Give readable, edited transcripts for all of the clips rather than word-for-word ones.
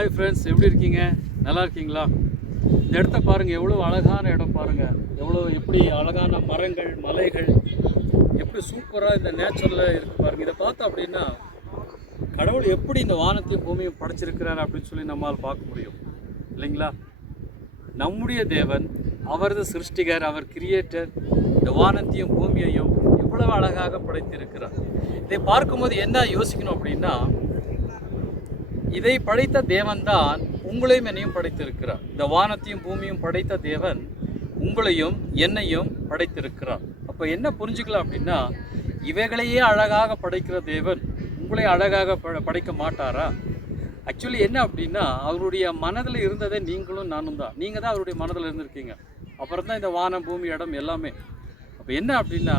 Hi friends, எப்படி இருக்கீங்க? நல்லா இருக்கீங்களா? இந்த இடத்த பாருங்கள், எவ்வளோ அழகான இடம் பாருங்கள். எப்படி அழகான மரங்கள், மலைகள், எப்படி சூப்பராக இந்த நேச்சுரலில் இருக்குது பாருங்கள். இதை பார்த்தா அப்படின்னா கடவுள் எப்படி இந்த வானத்தையும் பூமியும் படைச்சிருக்கிறார் அப்படின்னு சொல்லி நம்மால் பார்க்க முடியும் இல்லைங்களா? நம்முடைய தேவன், அவரது சிருஷ்டிகர், அவர் கிரியேட்டர், இந்த வானத்தையும் பூமியையும் இவ்வளவு அழகாக படைத்திருக்கிறார். இதை பார்க்கும்போது என்ன யோசிக்கணும் அப்படின்னா, இதை படைத்த தேவன் தான் உங்களையும் என்னையும் படைத்திருக்கிறார். இந்த வானத்தையும் பூமியும் படைத்த தேவன் உங்களையும் என்னையும் படைத்திருக்கிறார். அப்போ என்ன புரிஞ்சுக்கலாம் அப்படின்னா, இவைகளையே அழகாக படைக்கிற தேவன் உங்களை அழகாக படைக்க மாட்டாரா? ஆக்சுவலி என்ன அப்படின்னா, அவருடைய மனதில் இருந்ததே நீங்களும் நானும் தான். நீங்கள் தான் அவருடைய மனதில் இருந்திருக்கீங்க. அப்புறம் தான் இந்த வானம், பூமி, இடம் எல்லாமே. அப்போ என்ன அப்படின்னா,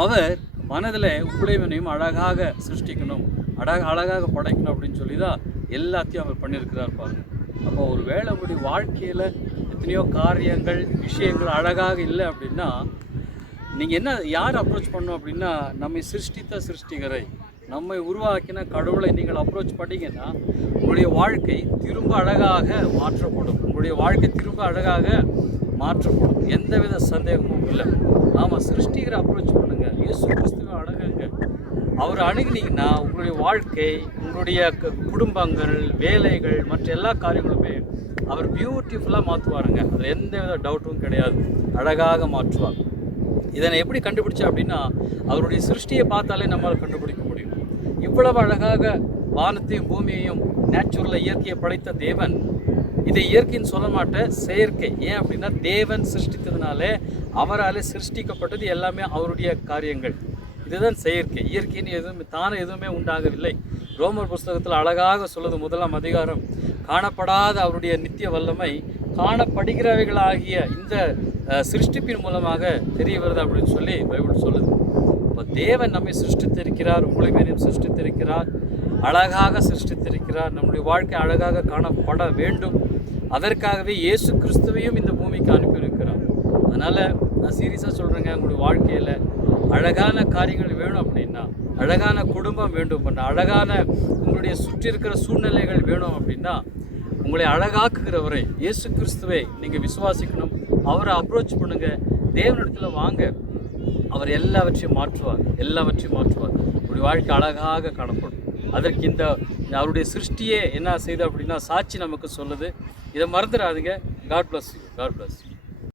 அவர் மனதில் உங்களையும் என்னையும் அழகாக சிருஷ்டிக்கணும், அழகாக படைக்கணும் அப்படின்னு சொல்லி தான் எல்லாத்தையும் அவர் பண்ணியிருக்கிறார் பாருங்க. அப்போ ஒரு வேளை உங்களுடைய வாழ்க்கையில் எத்தனையோ காரியங்கள், விஷயங்கள் அழகாக இல்லை அப்படின்னா, நீங்கள் யார் அப்ரோச் பண்ணணும் அப்படின்னா, நம்மை சிருஷ்டித்த சிருஷ்டிகரை, நம்மை உருவாக்கின கடவுளை நீங்கள் அப்ரோச் பண்ணிங்கன்னா உங்களுடைய வாழ்க்கை திரும்ப அழகாக மாற்றப்படும். உங்களுடைய வாழ்க்கை திரும்ப அழகாக மாற்றப்படும், எந்தவித சந்தேகமும் இல்லை. நாம் சிருஷ்டிகரை அப்ரோச் பண்ணுங்கள், இயேசு கிறிஸ்துவை அணுகுங்க. அவர் அணுகினீங்கன்னா உங்களுடைய வாழ்க்கை, உங்களுடைய குடும்பங்கள், வேலைகள், மற்ற எல்லா காரியங்களுமே அவர் பியூட்டிஃபுல்லாக மாற்றுவாருங்க. அதில் எந்தவித டவுட்டும் கிடையாது, அழகாக மாற்றுவார். இதனை எப்படி கண்டுபிடிச்சா அப்படின்னா, அவருடைய சிருஷ்டியை பார்த்தாலே நம்மளால் கண்டுபிடிக்க முடியும். இவ்வளவு அழகாக வானத்தையும் பூமியையும் நேச்சுரலாக இயற்கையை படைத்த தேவன், இதை இயற்கைன்னு சொல்ல மாட்டேன், செயற்கை. ஏன் அப்படின்னா, தேவன் சிருஷ்டித்ததுனாலே, அவரால் சிருஷ்டிக்கப்பட்டது எல்லாமே அவருடைய காரியங்கள். இதுதான் செயற்கை. இயற்கைன்னு எதுவுமே உண்டாகவில்லை. ரோமர் புஸ்தகத்தில் அழகாக சொல்லுது, 1ஆம் அதிகாரம், காணப்படாத அவருடைய நித்திய வல்லமை காணப்படுகிறவைகளாகிய இந்த சிருஷ்டிப்பின் மூலமாக தெரிய வருது அப்படின்னு சொல்லி பைபிள் சொல்லுது. இப்போ தேவன் நம்மை சிருஷ்டித்திருக்கிறார், உங்களையும் சிருஷ்டித்திருக்கிறார், அழகாக சிருஷ்டித்திருக்கிறார். நம்முடைய வாழ்க்கை அழகாக காணப்பட வேண்டும். அதற்காகவே இயேசு கிறிஸ்துவையும் இந்த பூமிக்கு அனுப்பியிருக்கிறார். அதனால் நான் சீரியஸாக சொல்கிறேங்க, உங்களுடைய வாழ்க்கையில் அழகான காரியங்கள் வேணும் அப்படின்னா, அழகான குடும்பம் வேண்டும் அப்படின்னா, அழகான உங்களுடைய சுற்றி இருக்கிற சூழ்நிலைகள் வேணும் அப்படின்னா, உங்களை அழகாக்குகிறவரை இயேசு கிறிஸ்துவை நீங்கள் விசுவாசிக்கணும். அவரை அப்ரோச் பண்ணுங்கள், தேவனிடத்தில் வாங்க. அவர் எல்லாவற்றையும் மாற்றுவார். உங்களுடைய வாழ்க்கை அழகாக காணப்படும். அதற்கு இந்த அவருடைய சிருஷ்டியே என்ன செய்யுது அப்படின்னா, சாட்சி நமக்கு சொல்லுது. இதை மறந்துடாதீங்க. God bless you.